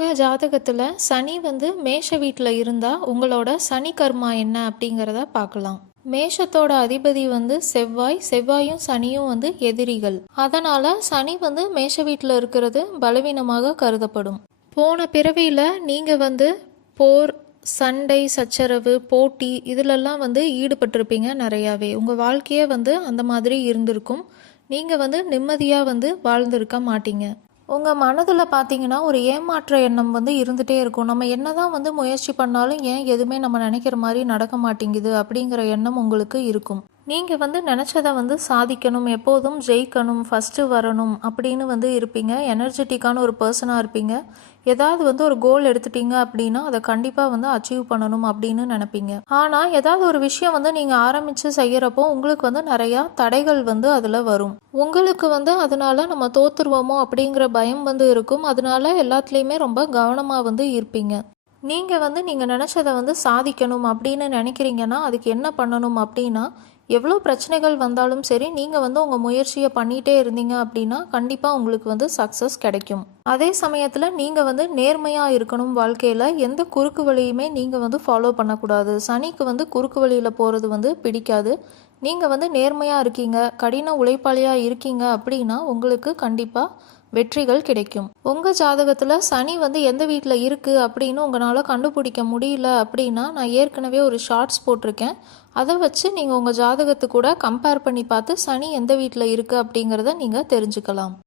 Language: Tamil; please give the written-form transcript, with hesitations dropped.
உங்கள் ஜாதகத்தில் சனி மேஷ வீட்டில் இருந்தால் உங்களோட சனி கர்மா என்ன அப்படிங்கிறத பார்க்கலாம். மேஷத்தோட அதிபதி செவ்வாயும் சனியும் எதிரிகள். அதனால் சனி மேஷ வீட்டில் இருக்கிறது பலவீனமாக கருதப்படும். போன பிறவியில் நீங்கள் போர், சண்டை, சச்சரவு, போட்டி இதிலெல்லாம் ஈடுபட்டிருப்பீங்க நிறையாவே. உங்கள் வாழ்க்கையே அந்த மாதிரி இருந்திருக்கும். நீங்கள் நிம்மதியாக வாழ்ந்திருக்க மாட்டீங்க. உங்கள் மனதில் பார்த்தீங்கன்னா ஒரு ஏமாற்ற எண்ணம் இருந்துகிட்டே இருக்கும். நம்ம என்ன தான் முயற்சி பண்ணாலும் ஏன் எதுவுமே நம்ம நினைக்கிற மாதிரி நடக்க மாட்டேங்குது அப்படிங்கிற எண்ணம் உங்களுக்கு இருக்கும். நீங்கள் நினச்சதை சாதிக்கணும், எப்போதும் ஜெயிக்கணும், ஃபஸ்ட்டு வரணும் அப்படின்னு இருப்பீங்க. எனர்ஜெட்டிக்கான ஒரு பர்சனாக இருப்பீங்க. ஏதாவது ஒரு கோல் எடுத்துட்டீங்க அப்படின்னா அதை கண்டிப்பாக அச்சீவ் பண்ணணும் அப்படின்னு நினைப்பீங்க. ஆனால் ஏதாவது ஒரு விஷயம் நீங்கள் ஆரம்பித்து செய்கிறப்போ உங்களுக்கு நிறையா தடைகள் அதில் வரும். உங்களுக்கு அதனால நம்ம தோத்துருவோமோ அப்படிங்கிற பயம் இருக்கும். அதனால எல்லாத்துலேயுமே ரொம்ப கவனமாக இருப்பீங்க. நீங்கள் நீங்கள் நினச்சதை சாதிக்கணும் அப்படின்னு நினைக்கிறீங்கன்னா அதுக்கு என்ன பண்ணணும் அப்படின்னா, எவ்வளோ பிரச்சனைகள் வந்தாலும் சரி நீங்கள் உங்கள் முயற்சியை பண்ணிகிட்டே இருந்தீங்க அப்படின்னா கண்டிப்பாக உங்களுக்கு சக்ஸஸ் கிடைக்கும். அதே சமயத்தில் நீங்கள் நேர்மையாக இருக்கணும். வாழ்க்கையில் எந்த குறுக்கு வழியுமே நீங்கள் ஃபாலோ பண்ணக்கூடாது. சனிக்கு குறுக்கு வழியில் போகிறது பிடிக்காது. நீங்கள் நேர்மையாக இருக்கீங்க, கடின உழைப்பாளியாக இருக்கீங்க அப்படின்னா உங்களுக்கு கண்டிப்பாக வெற்றிகள் கிடைக்கும். உங்கள் ஜாதகத்தில் சனி எந்த வீட்டில் இருக்குது அப்படின்னு உங்களால் கண்டுபிடிக்க முடியல அப்படின்னா நான் ஏற்கனவே ஒரு ஷார்ட்ஸ் போட்டிருக்கேன். அதை வச்சு நீங்கள் உங்கள் ஜாதகத்து கூட கம்பேர் பண்ணி பார்த்து சனி எந்த வீட்டில் இருக்குது அப்படிங்கிறத நீங்கள் தெரிஞ்சுக்கலாம்.